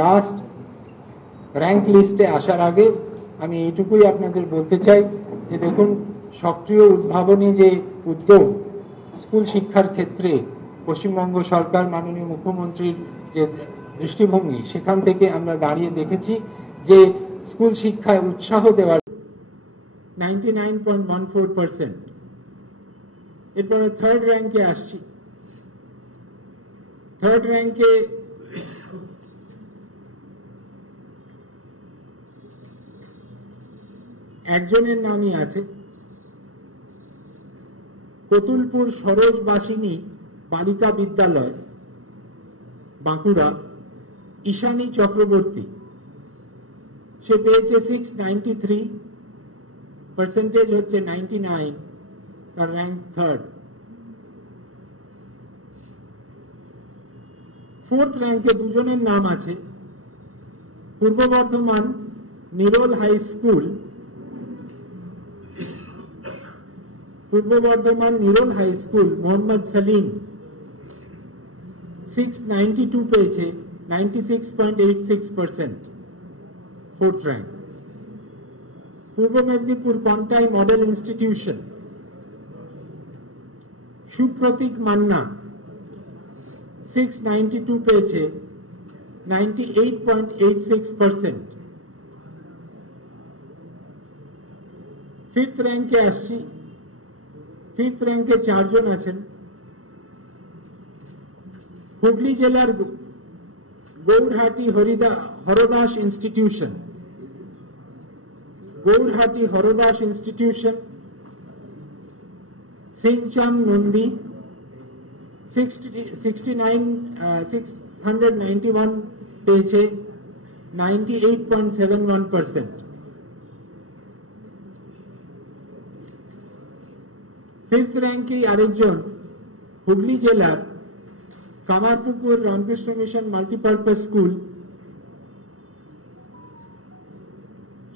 Last rank লিস্টে আসার আগে আমি এইটুকুই আপনাদের বলতে চাই যে দেখুন, সক্রিয় উদ্ভাবনী যে উদ্যোগ স্কুল শিক্ষার ক্ষেত্রে পশ্চিমবঙ্গ সরকার মাননীয় মুখ্যমন্ত্রীর যে দৃষ্টিভঙ্গি, সেখান থেকে আমরা দাঁড়িয়ে দেখেছি যে স্কুল শিক্ষায় উৎসাহ দেওয়ার 99.14%। এরপরে থার্ড র্যাঙ্কে আসছি। থার্ড র্যাঙ্কে একজনের নামই আছে, কতুলপুর সরোজবাসিনী বালিকা বিদ্যালয়, বাঁকুড়া, ঈশানী চক্রবর্তী। সে পেয়েছে 693, পার্সেন্টেজ হচ্ছে 99, তার র্যাঙ্ক থার্ড। ফোর্থ র্যাঙ্কে দুজনের নাম আছে, পূর্ব বর্ধমান নিরোল হাই স্কুল, মোহাম্মদ সালিম 692 পেয়েছে, 96.86%, ফোর্থ র্যাঙ্ক। পূর্ব মেদিনীপুর কন্টাই মডেল ইনস্টিটিউশন, সুপ্রতীক মান্না 692 পেয়েছে, 98.86%। ফিফথ র্যাঙ্কে আসছি। ফিফথ র্যাঙ্কে চারজন আছেন। হুগলি জেলার গৌরহাটি হরদাস ইনস্টিটিউশন, সিংচাম নন্দী 691 পেয়েছে, 98.71%। ফিফথ র্যাঙ্কে আরেকজন হুগলি জেলার কামারপুকুর Ramakrishna mission multipurpose school,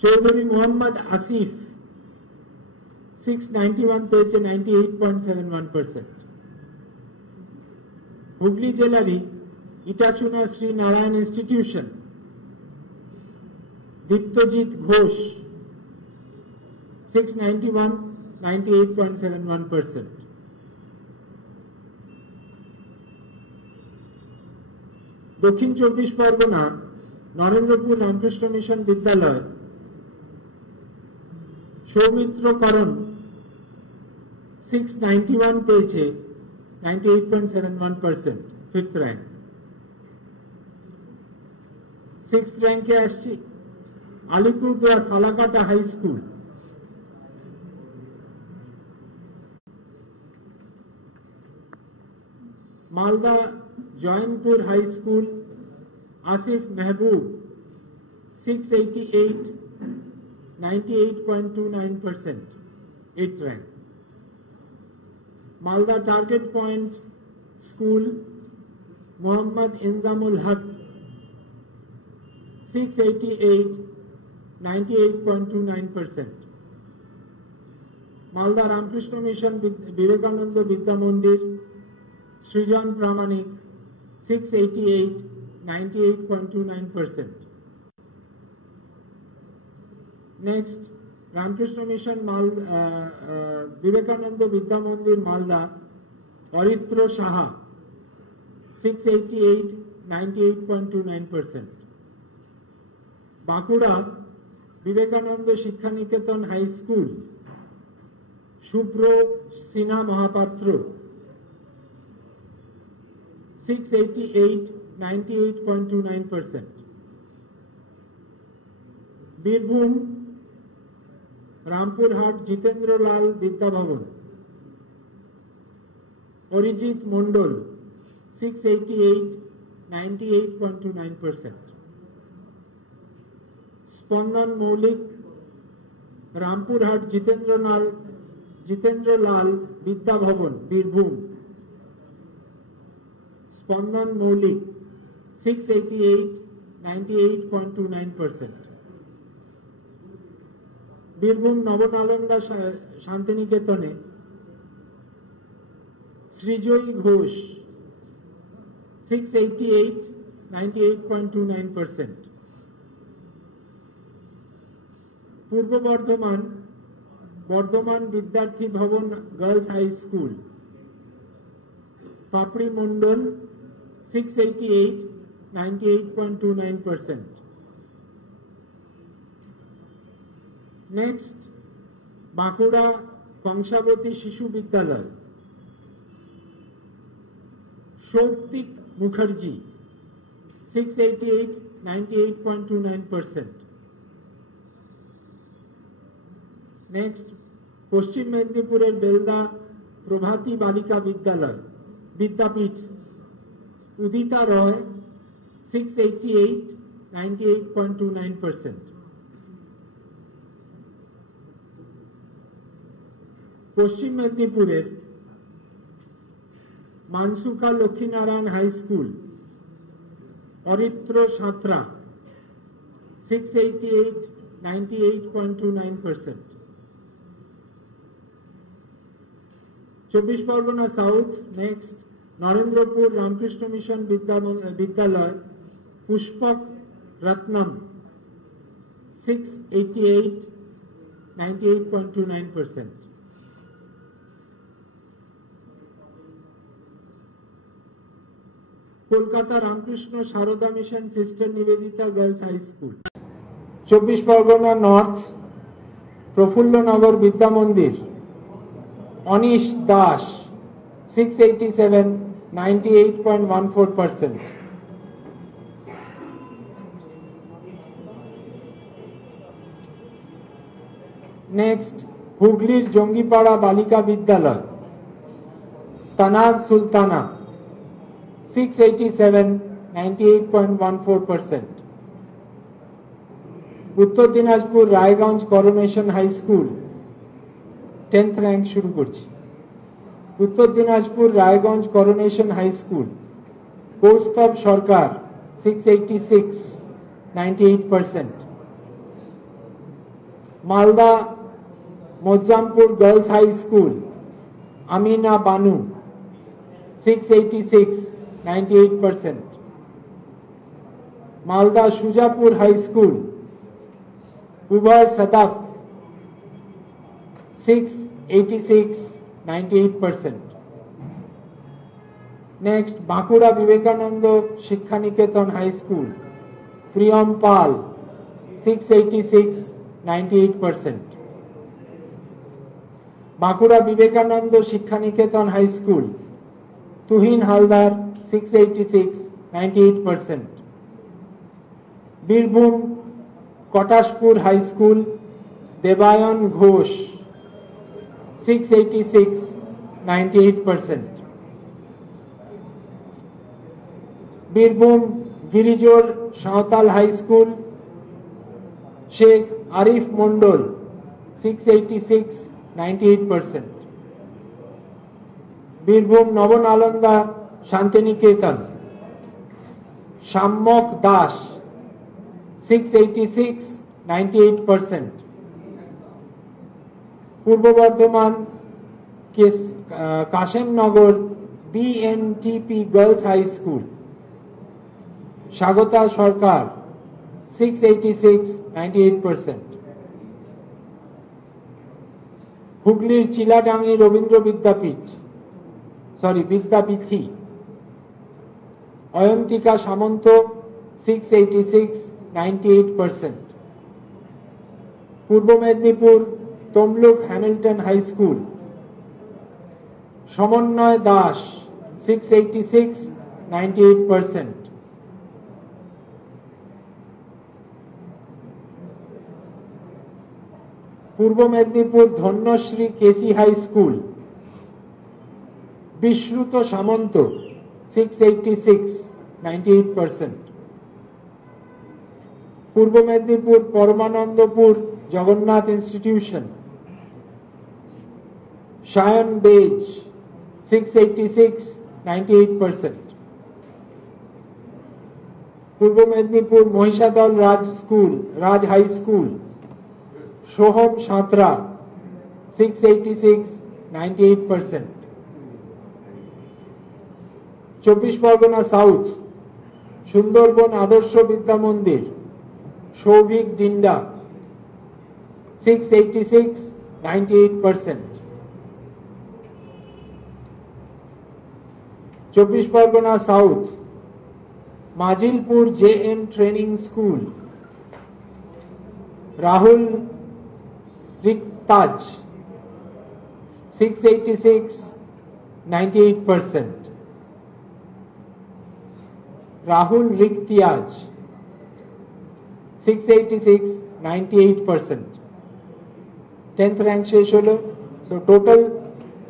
Chowdhury মোহাম্মদ আসিফ 691 পেয়েছে, 98.71%। হুগলি জেলারই ইটাচুনা শ্রী নারায়ণ ইনস্টিটিউশন, দীপ্তজিৎ ঘোষ 691, 98.71%। দক্ষিণ চব্বিশ পরগনা নরেন্দ্রপুর রামকৃষ্ণ মিশন বিদ্যালয়, সৌমিত্র করণ 691 পেয়েছে, 98.71%, ফিফথ র্যাঙ্ক। সিক্সথ র্যাঙ্কে আসছি। Alipurduar Falakata high school, Malda Joynpur high school, Asif Mehboob 688, 98.29%, eighth rank. Malda target point school, Mohammad Inzamul Haq 688, 98.29%। Malda Ramakrishna Mission Vivekananda Vidya Mandir, Srijan Pramanik 688, 98.29%। Next Ramakrishna Mission Vivekananda Vidya Mandir মালদা, অরিত্র সাহা 688, 98.29%। বাঁকুড়া বিবেকানন্দ শিক্ষা নিকেতন হাই স্কুল, শুভ্র সিনহা মহাপাত্র 688, 98.29%। বীরভূম রামপুরহাট জিতেন্দ্রলাল বিদ্যাভবন, অরিজিৎ মন্ডল 688, 98.29%। স্পন্দন মৌলিক রামপুরহাট জিতেন্দ্রলাল বিদ্যাভবন, বীরভূম, স্পন্দন মৌলিক 688, 98.29%। বীরভূম নবনালন্দা শান্তিনিকেতনে শ্রীজয়ী ঘোষ 688, 98.29%. পূর্ব বর্ধমান বর্ধমান বিদ্যার্থী ভবন গার্লস হাই স্কুল, পাপড়ি মন্ডল 688, 98.29%. Next, বাঁকুড়া কংসাবতী শিশু বিদ্যালয়, শৌক্তিক মুখার্জি 688, 98.29%. Next, পশ্চিম মেদিনীপুরের বেলদা প্রভাতী বালিকা বিদ্যালয় বিদ্যাপীঠ, উদিতা রয় 688, 98.29%. পশ্চিম মেদিনীপুরের Mansuka Laxminarayan high school, Aritra Santra 688, 98.29%. 24 Pargana south, next Narendrapur Ramakrishna Mission Vidyalaya Pushpak Ratnam 688, 98.29%. Kolkata Ramakrishna Sarada Mission sister Nivedita girls high school. 24 Pargana north Prafullanagar Vidya Mandir, অনিশ দাস 687, 98.14%. নেক্সট, হুগলির জঙ্গিপাড়া বালিকা বিদ্যালয় তানাজ সুলতানা 687, 98.14%. Uttar Dinajpur Raiganj coronation high school 10th rank শুরু করছি। Uttar Dinajpur Raiganj coronation high school, Kaustav Sarkar 686, 98%. Malda Mozampur girls high school, Amina Banu 686, 98%. Malda Sujapur high school, Ubhay Sadaf 686, 98%. Next, Bankura Vivekananda Shikshaniketan high school, Priyam Pal 686, 98%. Bankura Vivekananda Shikshaniketan high school, Tuhin Haldar 686, 98%. Birbhum Katashpur high school, Debayan Ghosh 686, 98%. Birbhum Girijor Santhal high school, Sheikh Arif Mondal 686, 98%. Birbhum Nabanalanda Santiniketan, Samyak Das 686, 98%. Purba Bardhaman Kashemnagar BNTP girls high school, Swagata Sarkar 686, 98%. হুগলির চিলাডাঙ্গি রবীন্দ্র বিদ্যাপীঠী অয়ন্তিকা সামন্ত 686, 98%. Purba Medinipur Tamluk Hamilton high school, Samannay Das 686, 98%. Purba Medinipur Dhanyashree KC high school, Bishrut Samanta 686, 98%. Purba Medinipur Paramanandapur Jagannath institution, Sayan Bej 686, 98%. Purba Medinipur Mahishadal Raj high school, Soham Santra 686, 98%. 24 Pargana south Sundarban Adarsha Vidya Mandir, Souvik Dinda 686, 98%। 24 Pargana south, Majilpur JM training school, Rahul Riktaj 686, 98%। Rahul Riktiaj 686, 98%। 10th rank শেষ হলো। So total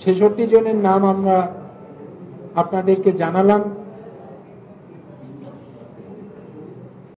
66 জনের নাম আমরা আপনাদেরকে জানালাম।